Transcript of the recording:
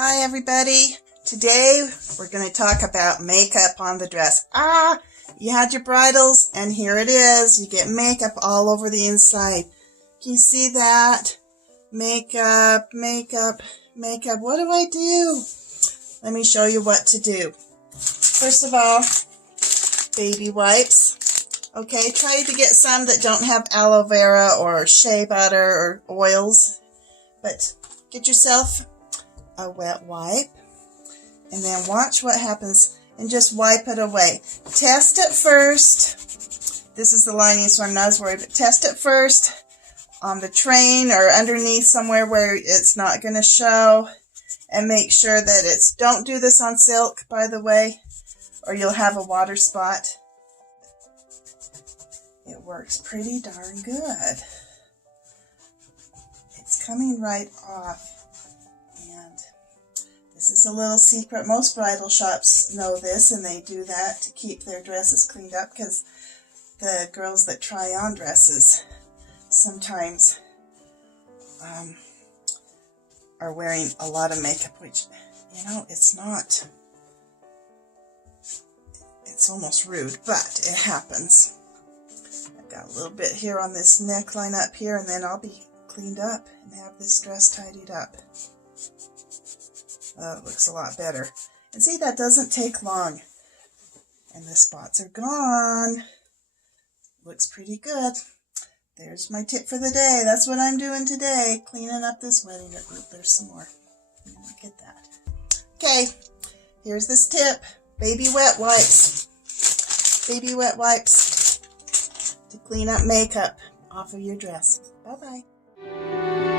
Hi everybody. Today we're going to talk about makeup on the dress. You had your bridals and here it is. You get makeup all over the inside. Can you see that? Makeup, makeup, makeup. What do I do? Let me show you what to do. First of all, baby wipes. Okay, try to get some that don't have aloe vera or shea butter or oils. But get yourself a wet wipe and then watch what happens and just wipe it away. Test it first. This is the lining, so I'm not as worried, but test it first on the train or underneath somewhere where it's not going to show, and make sure that it's, don't do this on silk, by the way, or you'll have a water spot. It works pretty darn good. It's coming right off. This is a little secret. Most bridal shops know this, and they do that to keep their dresses cleaned up, because the girls that try on dresses sometimes are wearing a lot of makeup, which, you know, it's not. It's almost rude, but it happens. I've got a little bit here on this neckline up here, and then I'll be cleaned up and have this dress tidied up. Oh, it looks a lot better. And see, that doesn't take long. And the spots are gone. Looks pretty good. There's my tip for the day. That's what I'm doing today. Cleaning up this wedding. Oop, there's some more. Look at that. Okay, here's this tip. Baby wet wipes. Baby wet wipes to clean up makeup off of your dress. Bye-bye.